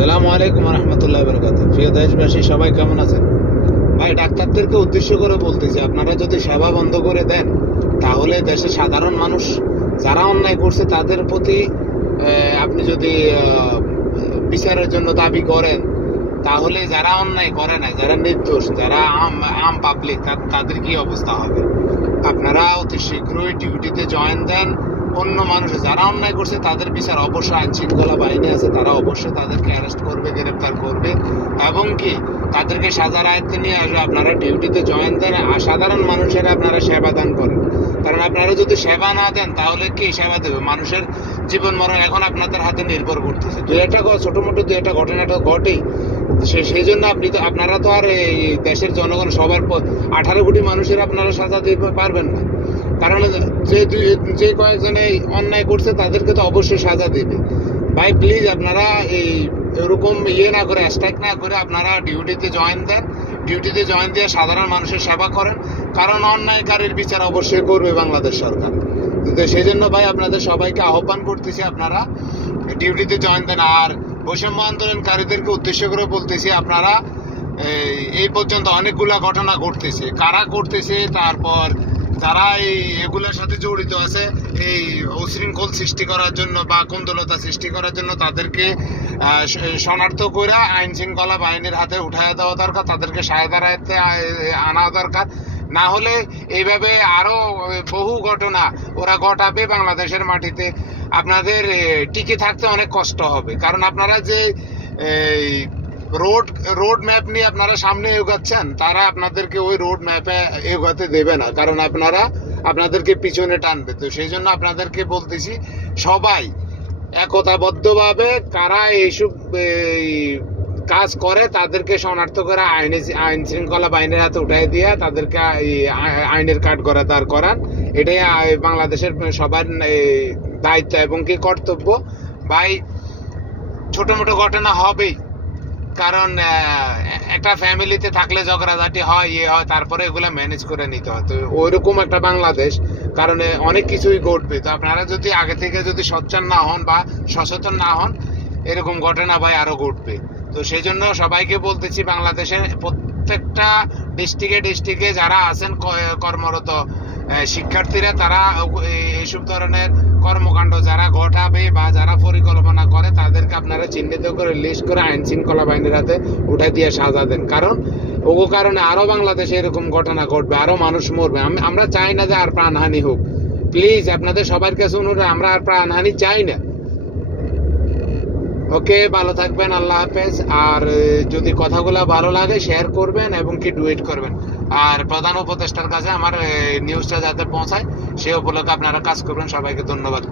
আসসালামু আলাইকুম রহমতুল্লাহ বরকাতুহু। প্রিয় দেশবাসী, সবাই কেমন আছেন? ভাই, ডাক্তারদেরকে উদ্দেশ্য করে বলতেছি, আপনারা যদি সেবা বন্ধ করে দেন তাহলে দেশের সাধারণ মানুষ যারা অন্যায় করছে তাদের প্রতি আপনি যদি বিচারের জন্য দাবি করেন, তাহলে যারা অন্যায় করে না, যারা নির্দোষ, যারা আম পাবলিক, তাদের কি অবস্থা হবে? আপনারা অতি শীঘ্রই ডিউটিতে জয়েন দেন। অন্য মানুষ যারা অন্যায় করছে তাদের বিচার অবশ্যই আইন শৃঙ্খলা বাহিনী আছে, তারা অবশ্যই তাদেরকে অ্যারেস্ট করবে, গ্রেফতার করবে এবং কি তাদেরকে সাজার আয়ত্তে নিয়ে আসবে। আপনারা ডিউটিতে জয়েন দেন, আর সাধারণ মানুষের আপনারা সেবা দান করেন। কারণ আপনারা যদি সেবা না দেন তাহলে কি সেবা দেবে? মানুষের জীবন মরণ এখন আপনাদের হাতে নির্ভর করতেছে। ছোট মোটো দু একটা ঘটনাটা ঘটেই, সেই জন্য আপনারা তো আর এই দেশের জনগণ সবার 18 কোটি মানুষের আপনারা সাজা দিতে পারবেন না। কারণ যে কয়েকজনে অন্যায় করছে তাদেরকে তো অবশ্যই সাজা দেবে। ভাই প্লিজ, আপনারা এরকম না করে, স্ট্রাইক না করে আপনারা ডিউটিতে জয়েন দেন। ডিউটিতে জয়েন দিয়ে সাধারণ মানুষের সেবা করেন, কারণ অন্যায়কারীর বিচার অবশ্যই করবে বাংলাদেশ সরকার। তো সেই জন্য ভাই আপনাদের সবাইকে আহ্বান করতেছি, আপনারা ডিউটিতে জয়েন দেন। আর বৈষম্য আন্দোলনকারীদেরকে উদ্দেশ্য করে বলতেছি, আপনারা এই পর্যন্ত অনেকগুলা ঘটনা ঘটতেছে, কারা করতেছে, তারপর যারা এগুলোর সাথে জড়িত আছে, এই উশৃঙ্খল সৃষ্টি করার জন্য বা কুন্দলতা সৃষ্টি করার জন্য তাদেরকে শনাক্ত করে আইন শৃঙ্খলা বাহিনীর হাতে উঠায় দেওয়া দরকার, তাদেরকে সায়দার আয়ত্তে আনা দরকার। না হলে এইভাবে আরো বহু ঘটনা ওরা ঘটাবে বাংলাদেশের মাটিতে। আপনাদের টিকে থাকতে অনেক কষ্ট হবে, কারণ আপনারা যে রোড ম্যাপ নিয়ে আপনারা সামনে এগোচ্ছেন, তারা আপনাদেরকে ওই রোড ম্যাপে এগোতে দেবে না, কারণ আপনাদেরকে পিছনে টানবে। তো সেই জন্য আপনাদেরকে বলতেছি, সবাই একতাবদ্ধভাবে কারা এইসব কাজ করে তাদেরকে শনাক্ত করে আইন শৃঙ্খলা বাহিনীর হাতে উঠাই দিয়ে তাদেরকে আইনের কাঠগড়াদার করান। এটাই বাংলাদেশের সবার দায়িত্ব এবং কি কর্তব্য। ভাই, ছোট মোটো ঘটনা হবেই, কারণ একটা ফ্যামিলিতে থাকলে ঝগড়াঝাটি হয়, হয়, তারপরে এগুলা ম্যানেজ করে নিতে হয়। তো ওইরকম একটা বাংলাদেশ, কারণে অনেক কিছুই ঘটবে। তো আপনারা যদি আগে থেকে যদি সচ্ছল না হন বা সচেতন না হন, এরকম ঘটনা ভাই আরো ঘটবে। তো সেই জন্য সবাইকে বলতেছি, বাংলাদেশের প্রত্যেকটা ডিস্ট্রিক্টে যারা আছেন কর্মরত শিক্ষার্থীরা, তারা এইসব ধরনের কর্মকাণ্ড যারা ঘটাবে বা যারা পরিকল্পনা করে তাদেরকে আপনারা চিহ্নিত করে লিস্ট করে আইন শৃঙ্খলা বাহিনীর হাতে উঠাই দিয়ে সাজা দেন। কারণ ও কারণে আরো বাংলাদেশে এরকম ঘটনা ঘটবে, আরো মানুষ মরবে। আমরা চাই না যে আর প্রাণহানি হোক। প্লিজ আপনাদের সবার কাছে অনুরোধ, আমরা আর প্রাণহানি চাই না। ওকে, ভালো থাকবেন, আল্লাহ হাফেজ। আর যদি কথাগুলো ভালো লাগে শেয়ার করবেন এবং কি ডুয়েট করবেন। আর প্রধান উপদেষ্টার কাছে আমার নিউজটা যাতে পৌঁছায় সে উপলক্ষে আপনারা কাজ করবেন। সবাইকে ধন্যবাদ।